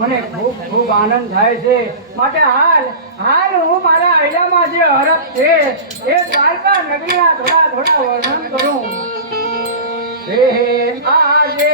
મને ખૂબ ખૂબ આનંદ થાય છે. માટે હાલ હાલ હું મારા અહિયામાં જે હરખ છે, એ દ્વારકા નગરીના થોડા થોડા વર્ણન કરું. હે આજે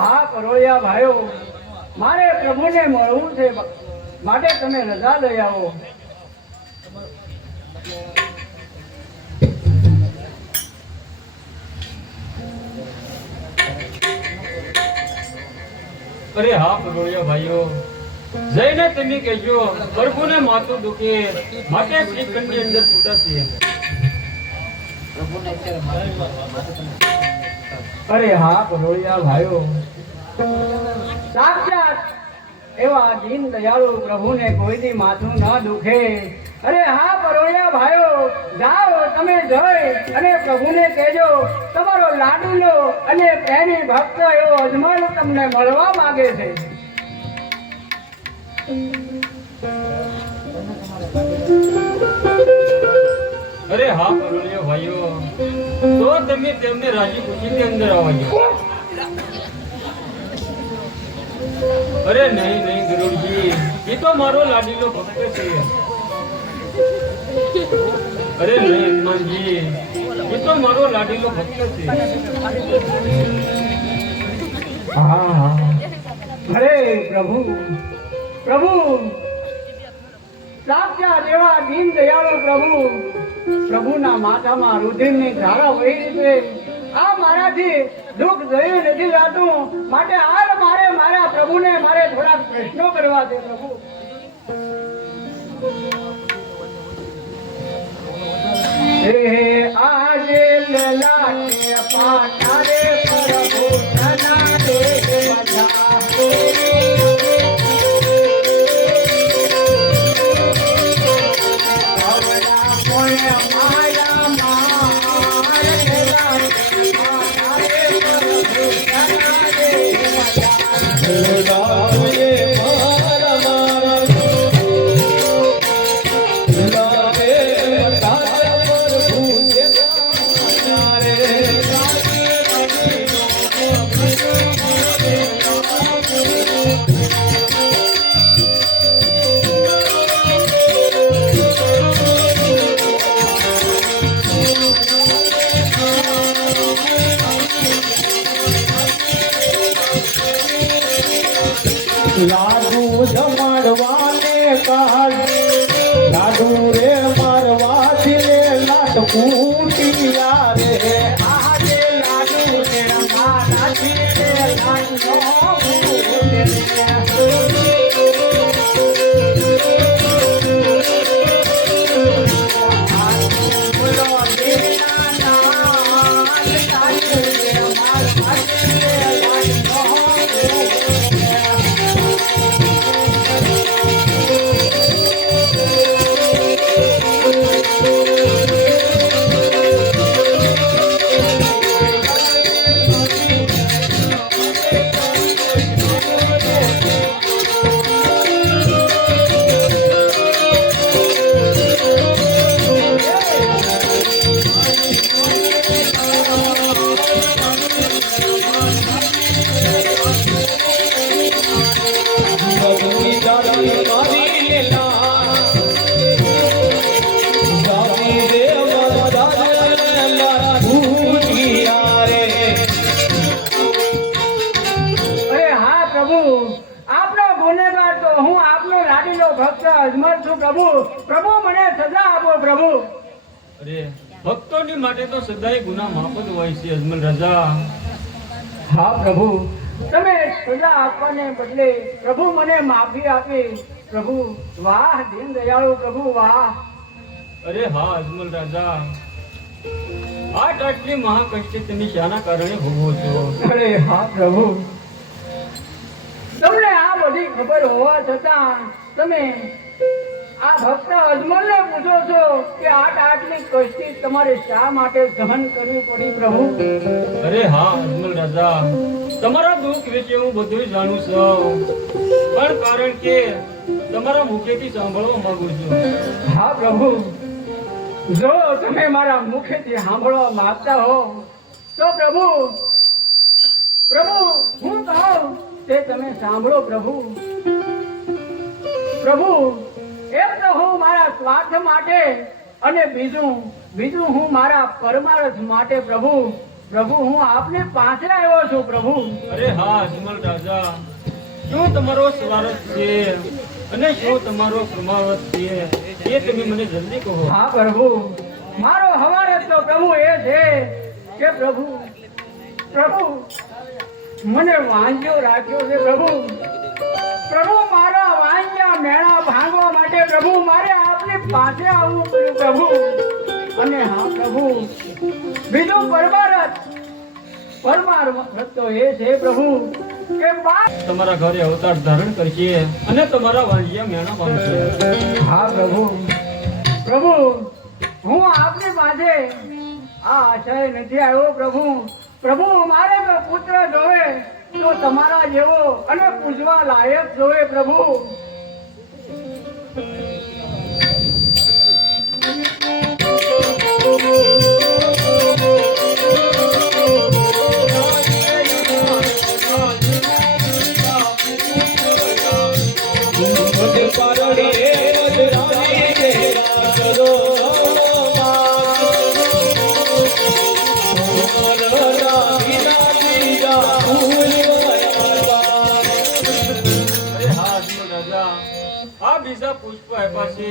હા કરોળિયા ભાઈઓ. મારે પ્રભુને મળવું છે. માટે તમે રજા લઈ આવો. અરે હા કરોડિયા ભાઈઓ. જઈને તમે કહેજો પ્રભુને માથું દુખે. માટે શ્રીખંડની અંદર ફૂટાશે અરે હા પરોળિયા ભાઈઓ. સાક્ષાત એવા દીન દયાળુ પ્રભુને કોઈથી માથું ન દુખે. અરે હા પરોળિયા ભાઈઓ, જાઓ, તમે જઈ અને પ્રભુને કહેજો, તમારો લાડુલો અને તેની ભક્ત એવો અજમલ તમને મળવા માંગે છે. અરે હા કરોડિયા ભાઈઓ. તો તમે તેમને રાજી ખુશીની અંદર આવજો અરે નહીં નહીં ગરુડજી એ તો મારો લાડીલો ભક્ત છે. અરે નહીં, હનુમાનજી. એ તો મારો લાડીલો ભક્ત છે. હા અરે પ્રભુ પ્રભુ. સાચા દેવા દીન દયાળો પ્રભુ. પ્રભુના માથામાં રુધિરની ધારા વહી છે. આ મારાથી દુઃખ જઈ નથી જાતું. માટે હાલ મારે મારા પ્રભુને મારે થોડાક પ્રશ્નો કરવા છે પ્રભુ. આજે લલાટે પાટારે લાડુ જમાડવાને કાળ લાડુ રે મારવાથી રે પ્રભુ. આપનો ગુનેગાર તો હું આપનો લાડીલો ભક્ત અજમલ છું પ્રભુ. પ્રભુ મને સજા આપો પ્રભુ. અરે ભક્તોની માટે તો સદાય ગુના માફ જ હોય છે અજમલ રાજા. હા પ્રભુ. તમે સજા આપવાને બદલે પ્રભુ મને માફી આપી. પ્રભુ વાહ દીન દયાળુ પ્રભુ વાહ. અરે હા અજમલ રાજા. આટ આટલી મહાકષ્ટ તમે શાના કારણે ભોગવો છો. અરે હા પ્રભુ. ખબર હોવા છતાં તમે આ ભક્ત અજમલને પૂછો છો કે આટ આટલી કષ્ટી તમારે શા માટે સહન કરવી પડી પ્રભુ? અરે હા અજમલ રાજા તમારા દુઃખ વિશે હું બધું જાણું છું. પણ કારણ કે તમારા મુખેથી સાંભળવા માંગુ છું. હા પ્રભુ. જો તમે મારા મુખેથી સાંભળવા માંગતા હો તો પ્રભુ પ્રભુ હું કહું તે તમે સાંભળો પ્રભુ. પ્રભુ એક તો હું મારા સ્વાર્થ માટે અને બીજું બીજું હું મારા પરમાર્થ માટે પ્રભુ પ્રભુ હું આપને પાસે આવ્યો છું પ્રભુ. અરે હા અજમલ રાજા. શું તમારો સ્વાર્થ છે અને શું તમારો પરમાર્થ છે એ તમે મને જલ્દી કહો. હા પ્રભુ. મારો હવારે તો પ્રભુ એ છે કે પ્રભુ પ્રભુ મને વાંચ્યો રાખ્યો છે પ્રભુ. પ્રભુ મારા વાંચ્યા મેળા ભાંગવા માટે પ્રભુ મારે આપની પાસે આવવું પડ્યું પ્રભુ. અને હા પ્રભુ બીજું પરમારથ પરમાર તો એ છે પ્રભુ કે તમારા ઘરે અવતાર ધારણ કરશે અને તમારા વાંજિયા મેળા પામશે હા પ્રભુ. પ્રભુ હું આપની પાસે આ આશય નથી આવ્યો પ્રભુ. પ્રભુ મારે પુત્ર જોવે. તો તમારા જેવો અને પૂજવા લાયક જોવે પ્રભુ. આ બીજા પુષ્પ આપ્યા છે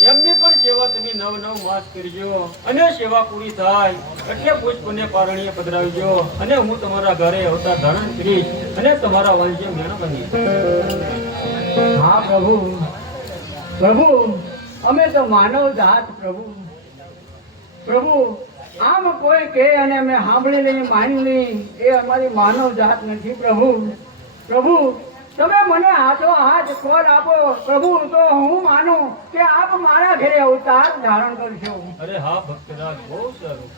એમની પણ સેવા તમે નવ નવ માસ કરજો અને સેવા પૂરી થાય. એટલે પુષ્પને પારણીએ પધરાવજો. અને હું તમારા ઘરે આવતા ધારણ કરીશ અને તમારા વાંજ્ય મેણા બની. હા, પ્રભુ. પ્રભુ, અમે તો માનવ જાત, પ્રભુ. પ્રભુ, આમ કોઈ કે અને અમે સાંભળી લઈ માની લઈ એ અમારી માનવ જાત નથી, પ્રભુ. પ્રભુ તમે મને હાથો હાથ ફળ આપો. પ્રભુ તો હું માનું કે આપ મારા ઘરે અવતાર ધારણ કરશો. અરે હા ભક્તરાજ બહુ સારું.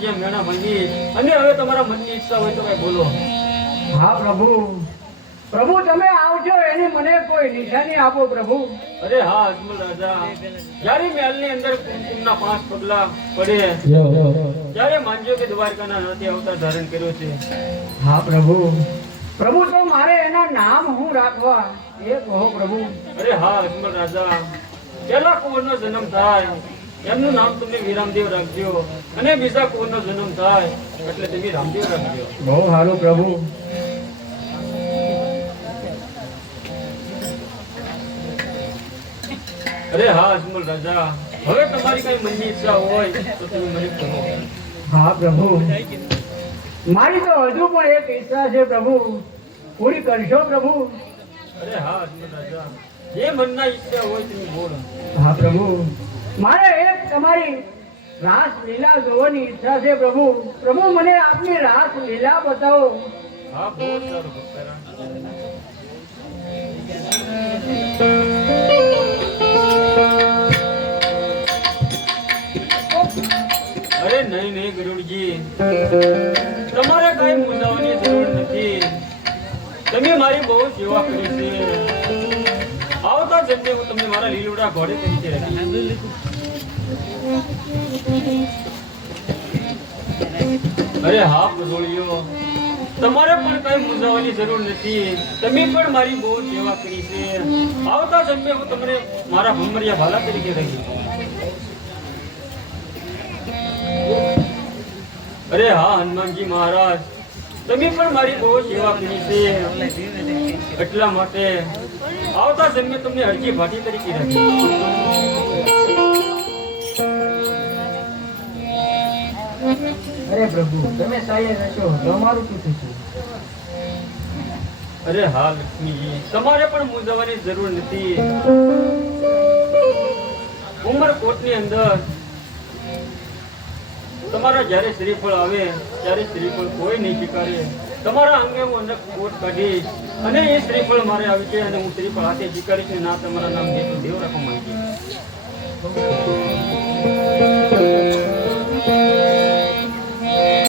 તમારા મેણા બનીશ અને હવે તમારા મનની ઈચ્છા હોય તો કઈ બોલો. હા પ્રભુ. પ્રભુ તમે આવજો એની મને કોઈ નિશાની આપો પ્રભુ. અરે હા અજમલ રાજા. જ્યારે મહેલની અંદર કુમકુમના પાંચ પગલા પડે જ્યારે માનજો કે દ્વારકાના નાથે અવતાર ધારણ કર્યો છે. હા પ્રભુ. પ્રભુ તો મારે એના નામ હું રાખવા. એ કહો પ્રભુ. અરે હા અજમલ રાજા. પહેલા કુંવરનો જન્મ થાય. એમનું નામ તમને વિરામદેવ રાખજો. અને બીજા કોઈનો જન્મ થાય એટલે તમે રામદેવ રાખજો. બહુ સારું પ્રભુ. અરે હા અજમલ રાજા. હવે તમારી કઈ મનની ઈચ્છા હોય તો તમે મને કહો. હા પ્રભુ. મારી તો હજુ પણ એક ઈચ્છા છે પ્રભુ. પૂરી કરશો પ્રભુ? અરે હા જે મનના ઈચ્છા હોય તમે બોલો. હા પ્રભુ. મારે એક તમારી રાસ લીલા જોવાની ઈચ્છા છે પ્રભુ. પ્રભુ મને આપની રાસ લીલા બતાવો. હા બહુ સારું અરે નહીં નહીં ગરુડજી તમારે કઈ મુદ્દાઓની જરૂર નથી. તમે મારી બહુ સેવા કરી છે. આવતા જન્મે હું તમને મારા લીલુડા ઘોડે તરીકે અરે હા પરોળિયો તમારે પણ કઈ મૂંઝાવાની જરૂર નથી. તમે પણ મારી બહુ સેવા કરી છે. આવતા જન્મે હું તમને મારા ભમરિયા ભાલા તરીકે રહી અરે હા, હનુમાનજી મહારાજ. તમે પણ મારી બહુ સેવા કરી છે. એટલા માટે આવતા જન્મે તમને હરજી ભાટી તરીકે રાખી અરે પ્રભુ તમે સાયે રહેશો તમારું શું થશે? અરે હા લક્ષ્મીજી તમારે પણ મૂંઝાવાની જરૂર નથી. ઉમરકોટની અંદર તમારા જ્યારે શ્રીફળ આવે, ત્યારે શ્રીફળ કોઈ નહીં સ્વીકારે. તમારા અંગે હું અંદર કોટ કાઢીશ. અને એ શ્રીફળ મારે આવી છે અને હું શ્રીફળ હાથે સ્વીકારીશ ને તમારા નામ દેવ દેવ રાખવા માંગીશ.